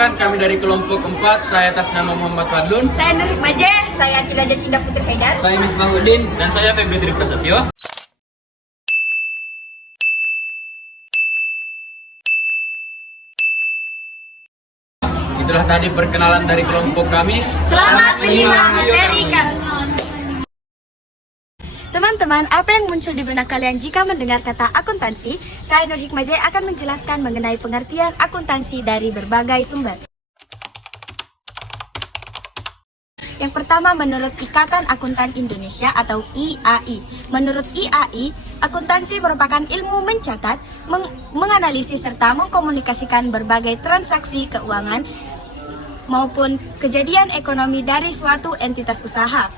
Perkenalkan, kami dari kelompok 4. Saya atas nama Muhammad Fadlun. Saya Nur Hikmah, saya Kilaja Cinda Putri Haidar. Saya Misbahuddin. Dan saya Febri Tri Prasetyo. Itulah tadi perkenalan dari kelompok kami. Selamat menyimak materi kami. Teman-teman, apa yang muncul di benak kalian jika mendengar kata akuntansi? Saya Nur Hikmah akan menjelaskan mengenai pengertian akuntansi dari berbagai sumber. Yang pertama, menurut Ikatan Akuntan Indonesia atau IAI. Menurut IAI, akuntansi merupakan ilmu mencatat, menganalisis serta mengkomunikasikan berbagai transaksi keuangan maupun kejadian ekonomi dari suatu entitas usaha.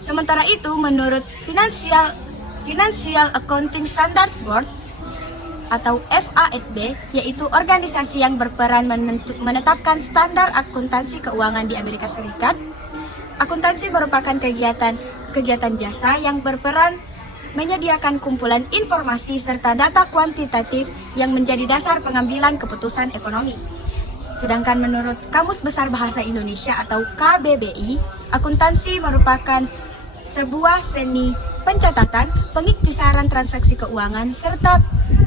Sementara itu, menurut Financial Accounting Standards Board atau FASB, yaitu organisasi yang berperan menetapkan standar akuntansi keuangan di Amerika Serikat, akuntansi merupakan kegiatan jasa yang berperan menyediakan kumpulan informasi serta data kuantitatif yang menjadi dasar pengambilan keputusan ekonomi. Sedangkan menurut Kamus Besar Bahasa Indonesia atau KBBI, akuntansi merupakan sebuah seni pencatatan, pengiktisaran transaksi keuangan, serta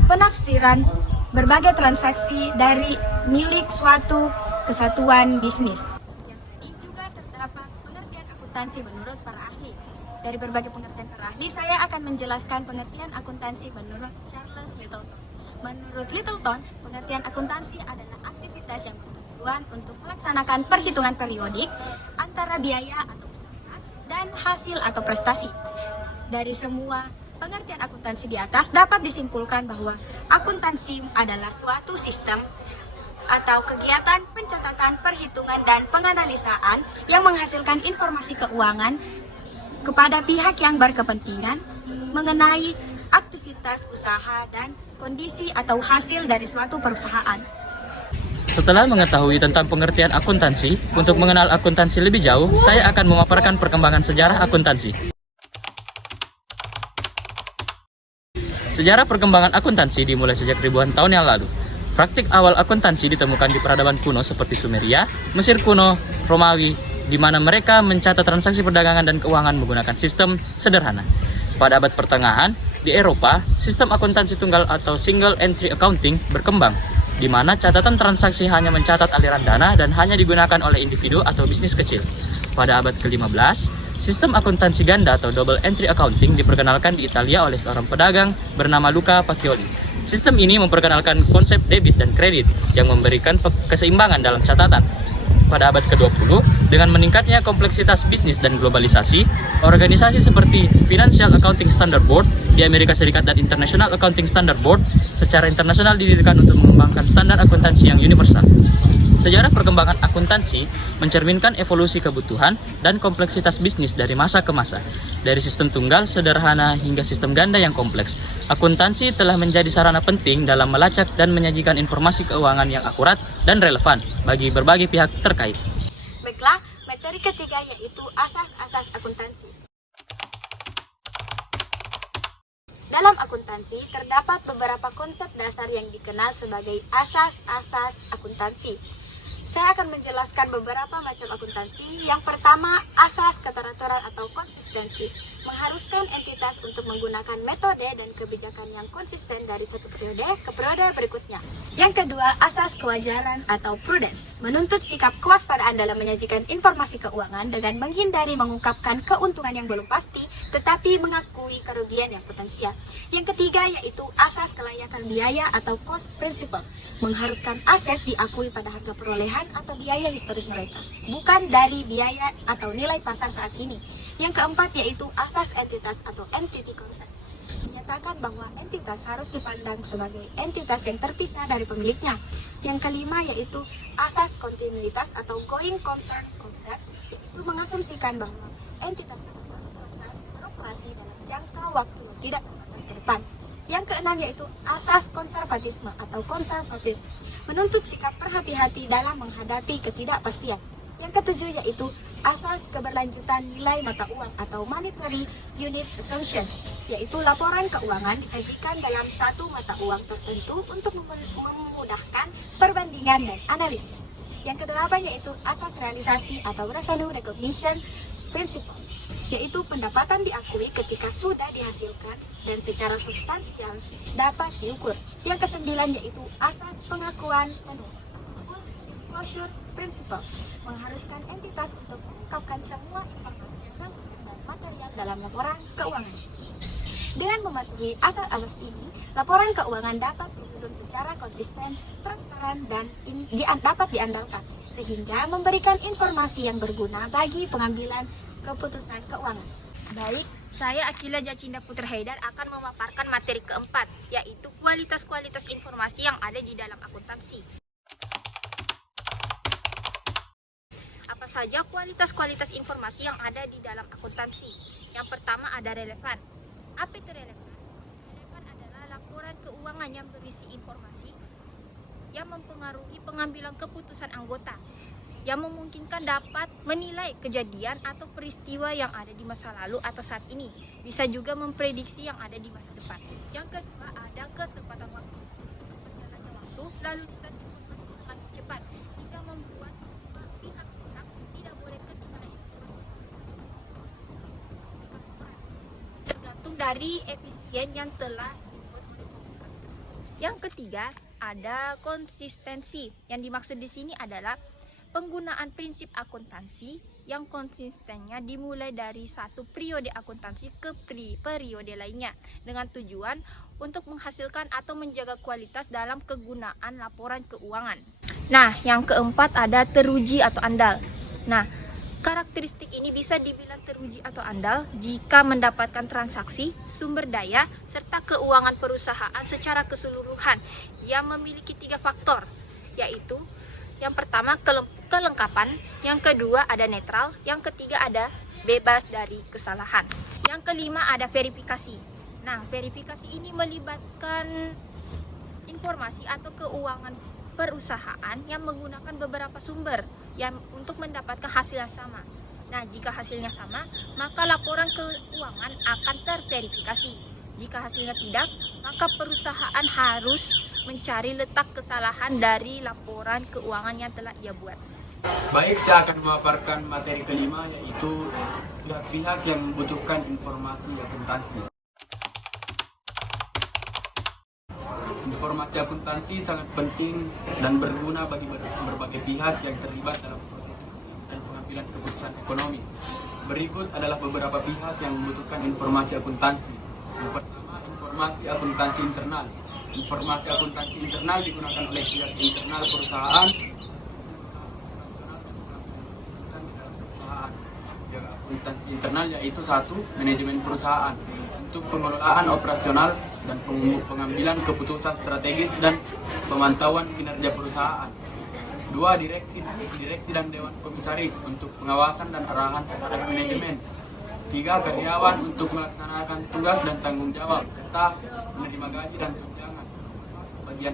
penafsiran berbagai transaksi dari milik suatu kesatuan bisnis. Yang tadi juga terdapat pengertian akuntansi menurut para ahli. Dari berbagai pengertian para ahli, saya akan menjelaskan pengertian akuntansi menurut Charles Littleton. Menurut Littleton, pengertian akuntansi adalah aktivitas yang bertujuan untuk melaksanakan perhitungan periodik antara biaya atau usaha dan hasil atau prestasi. Dari semua pengertian akuntansi di atas dapat disimpulkan bahwa akuntansi adalah suatu sistem atau kegiatan pencatatan, perhitungan, dan penganalisaan yang menghasilkan informasi keuangan kepada pihak yang berkepentingan mengenai aktivitas usaha dan kondisi atau hasil dari suatu perusahaan. Setelah mengetahui tentang pengertian akuntansi, untuk mengenal akuntansi lebih jauh, saya akan memaparkan perkembangan sejarah akuntansi. Sejarah perkembangan akuntansi dimulai sejak ribuan tahun yang lalu. Praktik awal akuntansi ditemukan di peradaban kuno seperti Sumeria, Mesir kuno, Romawi, di mana mereka mencatat transaksi perdagangan dan keuangan menggunakan sistem sederhana. Pada abad pertengahan, di Eropa, sistem akuntansi tunggal atau single entry accounting berkembang, di mana catatan transaksi hanya mencatat aliran dana dan hanya digunakan oleh individu atau bisnis kecil. Pada abad ke-15, sistem akuntansi ganda atau double entry accounting diperkenalkan di Italia oleh seorang pedagang bernama Luca Pacioli. Sistem ini memperkenalkan konsep debit dan kredit yang memberikan keseimbangan dalam catatan. Pada abad ke-20, dengan meningkatnya kompleksitas bisnis dan globalisasi, organisasi seperti Financial Accounting Standard Board di Amerika Serikat dan International Accounting Standard Board secara internasional didirikan untuk mengembangkan standar akuntansi yang universal. Sejarah perkembangan akuntansi mencerminkan evolusi kebutuhan dan kompleksitas bisnis dari masa ke masa. Dari sistem tunggal sederhana hingga sistem ganda yang kompleks, akuntansi telah menjadi sarana penting dalam melacak dan menyajikan informasi keuangan yang akurat dan relevan bagi berbagai pihak terkait. Baiklah, materi ketiga yaitu asas-asas akuntansi. Dalam akuntansi, terdapat beberapa konsep dasar yang dikenal sebagai asas-asas akuntansi. Saya akan menjelaskan beberapa macam akuntansi. Yang pertama, asas keteraturan atau konsistensi, mengharuskan entitas untuk menggunakan metode dan kebijakan yang konsisten dari satu periode ke periode berikutnya. Yang kedua, asas kewajaran atau prudence, menuntut sikap kewaspadaan dalam menyajikan informasi keuangan dengan menghindari mengungkapkan keuntungan yang belum pasti, tetapi mengakui kerugian yang potensial. Yang ketiga yaitu asas kelayakan biaya atau cost principle, mengharuskan aset diakui pada harga perolehan atau biaya historis mereka, bukan dari biaya atau nilai pasar saat ini. Yang keempat yaitu asas entitas atau entity concept, menyatakan bahwa entitas harus dipandang sebagai entitas yang terpisah dari pemiliknya. Yang kelima yaitu asas kontinuitas atau going concern concept, yaitu mengasumsikan bahwa entitas beroperasi dalam jangka waktu yang tidak terbatas ke depan. Yang keenam yaitu asas konservatisme atau konservatis, menuntut sikap berhati-hati dalam menghadapi ketidakpastian. Yang ketujuh yaitu asas keberlanjutan nilai mata uang atau monetary unit assumption, yaitu laporan keuangan disajikan dalam satu mata uang tertentu untuk memudahkan perbandingan dan analisis. Yang kedelapan yaitu asas realisasi atau revenue recognition principle, yaitu pendapatan diakui ketika sudah dihasilkan dan secara substansial dapat diukur. Yang kesembilan yaitu asas pengakuan penuh atau full disclosure principle, mengharuskan entitas untuk mengungkapkan semua informasi yang relevan dan material dalam laporan keuangan. Dengan mematuhi asas-asas ini, laporan keuangan dapat disusun secara konsisten, transparan, dan dapat diandalkan, sehingga memberikan informasi yang berguna bagi pengambilan keputusan keuangan. Baik, saya Akila Jacinda Putra Haidar akan memaparkan materi keempat, yaitu kualitas-kualitas informasi yang ada di dalam akuntansi. Apa saja kualitas-kualitas informasi yang ada di dalam akuntansi? Yang pertama ada relevan. Apa itu relevan? Relevan adalah laporan keuangan yang berisi informasi yang mempengaruhi pengambilan keputusan anggota, yang memungkinkan dapat menilai kejadian atau peristiwa yang ada di masa lalu atau saat ini. Bisa juga memprediksi yang ada di masa depan. Yang kedua ada ketepatan waktu. Berjalannya waktu, lalu lintas informasi semakin cepat hingga membuat pihak-pihak tidak boleh ketinggalan informasi. Tergantung dari efisien yang telah dibuat oleh komunikasi tersebut. Yang ketiga ada konsistensi. Yang dimaksud di sini adalah penggunaan prinsip akuntansi yang konsistennya dimulai dari satu periode akuntansi ke periode lainnya dengan tujuan untuk menghasilkan atau menjaga kualitas dalam kegunaan laporan keuangan. Nah, yang keempat ada teruji atau andal. Nah, karakteristik ini bisa dibilang teruji atau andal jika mendapatkan transaksi, sumber daya, serta keuangan perusahaan secara keseluruhan yang memiliki 3 faktor, yaitu yang pertama kelengkapan, yang kedua ada netral, yang ketiga ada bebas dari kesalahan. Yang kelima ada verifikasi. Nah, verifikasi ini melibatkan informasi atau keuangan perusahaan yang menggunakan beberapa sumber yang untuk mendapatkan hasil yang sama. Nah, jika hasilnya sama, maka laporan keuangan akan terverifikasi. Jika hasilnya tidak, maka perusahaan harus mencari letak kesalahan dari laporan keuangan yang telah ia buat. Baik, saya akan memaparkan materi kelima, yaitu pihak-pihak yang membutuhkan informasi akuntansi. Informasi akuntansi sangat penting dan berguna bagi berbagai pihak yang terlibat dalam proses dan pengambilan keputusan ekonomi. Berikut adalah beberapa pihak yang membutuhkan informasi akuntansi. Yang pertama, informasi akuntansi internal. Informasi akuntansi internal digunakan oleh pihak internal perusahaan yang akuntansi internal yaitu 1. Manajemen perusahaan untuk pengelolaan operasional dan pengambilan keputusan strategis dan pemantauan kinerja perusahaan. 2. Direksi dan Dewan Komisaris untuk pengawasan dan arahan terhadap manajemen. 3. Karyawan untuk melaksanakan tugas dan tanggung jawab serta menerima gaji dan tunjangan. Bagian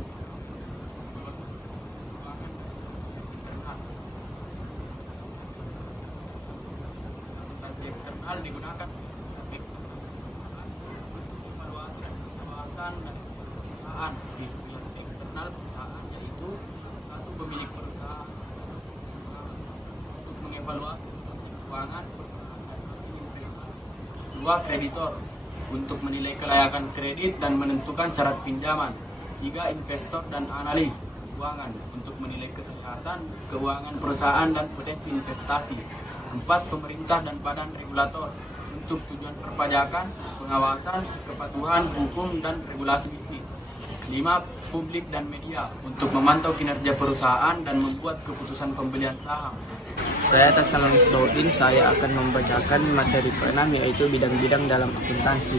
akuntansi eksternal digunakan untuk evaluasi dan pengawasan dan perusahaan di pihak eksternal perusahaan, yaitu 1. Pemilik perusahaan atau pengusaha untuk mengevaluasi keuangan perusahaan dan hasil investasi. 2. Kreditor untuk menilai kelayakan kredit dan menentukan syarat pinjaman. 3. Investor dan analis keuangan untuk menilai kesehatan keuangan perusahaan dan potensi investasi. 4. Pemerintah dan badan regulator untuk tujuan perpajakan, pengawasan, kepatuhan hukum dan regulasi bisnis. 5. Publik dan media untuk memantau kinerja perusahaan dan membuat keputusan pembelian saham. Saya Tassalam Misbahuddin, saya akan membacakan materi ke-6, yaitu bidang-bidang dalam akuntansi.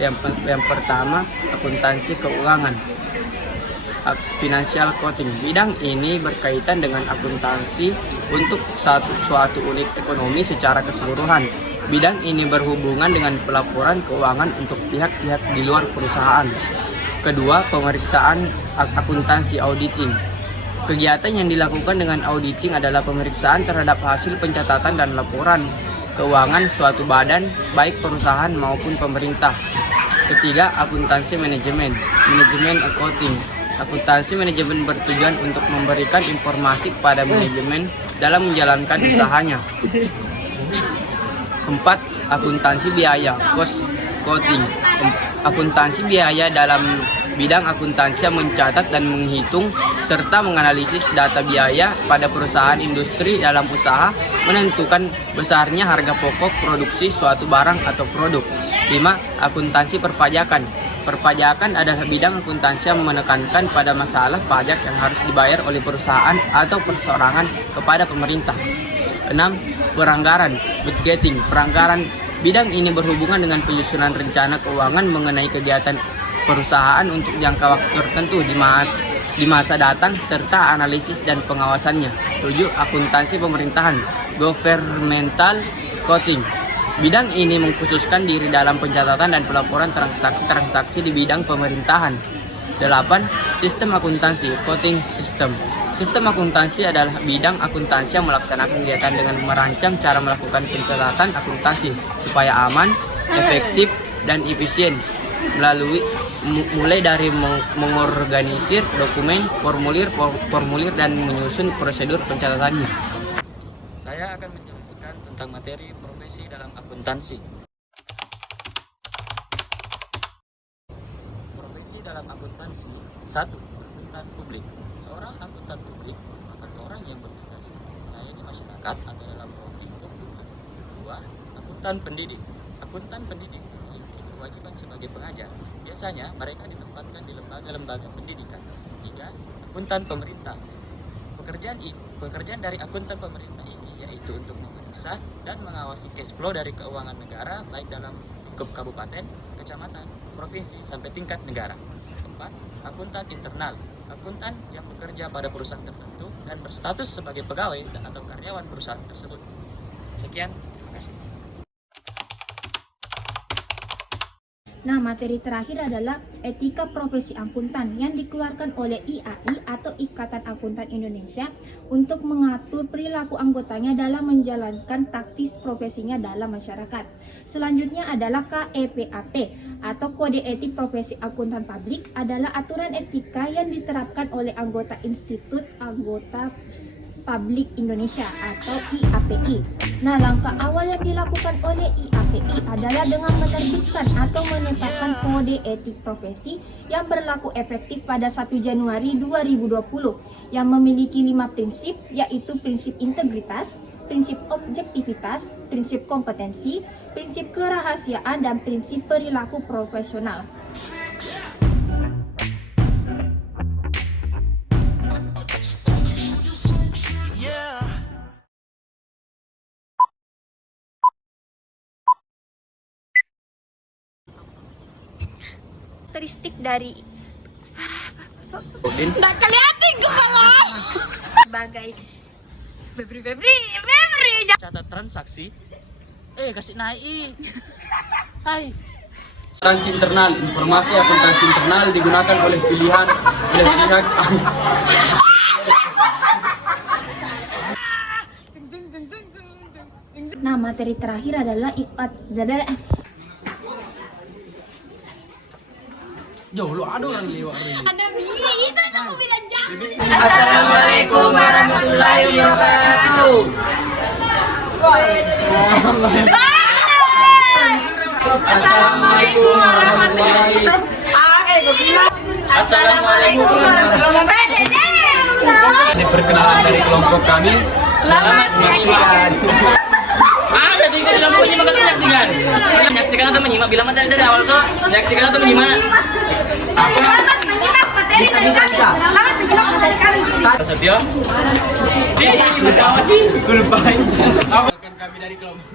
Yang pertama, akuntansi keuangan, financial accounting. Bidang ini berkaitan dengan akuntansi untuk suatu unit ekonomi secara keseluruhan. Bidang ini berhubungan dengan pelaporan keuangan untuk pihak-pihak di luar perusahaan. Kedua, pemeriksaan akuntansi auditing. Kegiatan yang dilakukan dengan auditing adalah pemeriksaan terhadap hasil pencatatan dan laporan keuangan suatu badan, baik perusahaan maupun pemerintah. Ketiga, akuntansi manajemen accounting. Akuntansi manajemen bertujuan untuk memberikan informasi kepada manajemen dalam menjalankan usahanya. 4. Akuntansi biaya, cost cutting. Akuntansi biaya dalam bidang akuntansi yang mencatat dan menghitung serta menganalisis data biaya pada perusahaan industri dalam usaha, menentukan besarnya harga pokok produksi suatu barang atau produk. 5. Akuntansi perpajakan. Perpajakan adalah bidang akuntansi yang menekankan pada masalah pajak yang harus dibayar oleh perusahaan atau perseorangan kepada pemerintah. 6. Peranggaran, budgeting. Peranggaran bidang ini berhubungan dengan penyusunan rencana keuangan mengenai kegiatan perusahaan untuk jangka waktu tertentu di masa datang serta analisis dan pengawasannya. 7. Akuntansi pemerintahan, governmental accounting. Bidang ini mengkhususkan diri dalam pencatatan dan pelaporan transaksi-transaksi di bidang pemerintahan. 8. Sistem akuntansi, accounting system. Sistem akuntansi adalah bidang akuntansi yang melaksanakan kegiatan dengan merancang cara melakukan pencatatan akuntansi supaya aman, efektif, dan efisien mulai dari mengorganisir dokumen, formulir dan menyusun prosedur pencatatannya. Saya akan menjelaskan tentang materi profesi dalam akuntansi. Profesi dalam akuntansi. 1. Akuntan publik. Seorang akuntan publik merupakan orang yang bertugas untuk melayani masyarakat atau dalam lingkup publik. 2. Akuntan pendidik. Akuntan pendidik memiliki kewajiban sebagai pengajar. Biasanya mereka ditempatkan di lembaga-lembaga pendidikan. 3. Akuntan pemerintah. Pekerjaan dari akuntan pemerintah ini yaitu untuk memeriksa dan mengawasi cash flow dari keuangan negara baik dalam lingkup kabupaten, kecamatan, provinsi sampai tingkat negara. 4. Akuntan internal. Akuntan yang bekerja pada perusahaan tertentu dan berstatus sebagai pegawai atau karyawan perusahaan tersebut. Sekian, terima kasih. Nah, materi terakhir adalah etika profesi akuntan yang dikeluarkan oleh IAI atau Ikatan Akuntan Indonesia untuk mengatur perilaku anggotanya dalam menjalankan praktis profesinya dalam masyarakat. Selanjutnya adalah KEPAP atau Kode Etik Profesi Akuntan Publik, adalah aturan etika yang diterapkan oleh anggota Institut Anggota Publik Indonesia atau IAPI. Nah, langkah awal yang dilakukan oleh IAPI adalah dengan menerbitkan atau menetapkan kode etik profesi yang berlaku efektif pada 1 Januari 2020 yang memiliki 5 prinsip, yaitu prinsip integritas, prinsip objektivitas, prinsip kompetensi, prinsip kerahasiaan, dan prinsip perilaku profesional. Karakteristik dari Nggak kelihatan kepala. sebagai Catat transaksi. Kasih naik. Hai. Akuntansi internal. Informasi akuntansi internal digunakan oleh pihak Nah, materi terakhir adalah Assalamualaikum warahmatullahi wabarakatuh. Assalamualaikum warahmatullahi wabarakatuh. Ini perkenalan dari kelompok kami. Selamat menyaksikan. Berarti kan dalam pokoknya makan menyaksikan. Menyaksikan atau menyimak bila mata dari awal tuh menyaksikan atau menyimak. Bisa. Prasetyo. Apa sih? Gue lupain. Kami dari kelompok.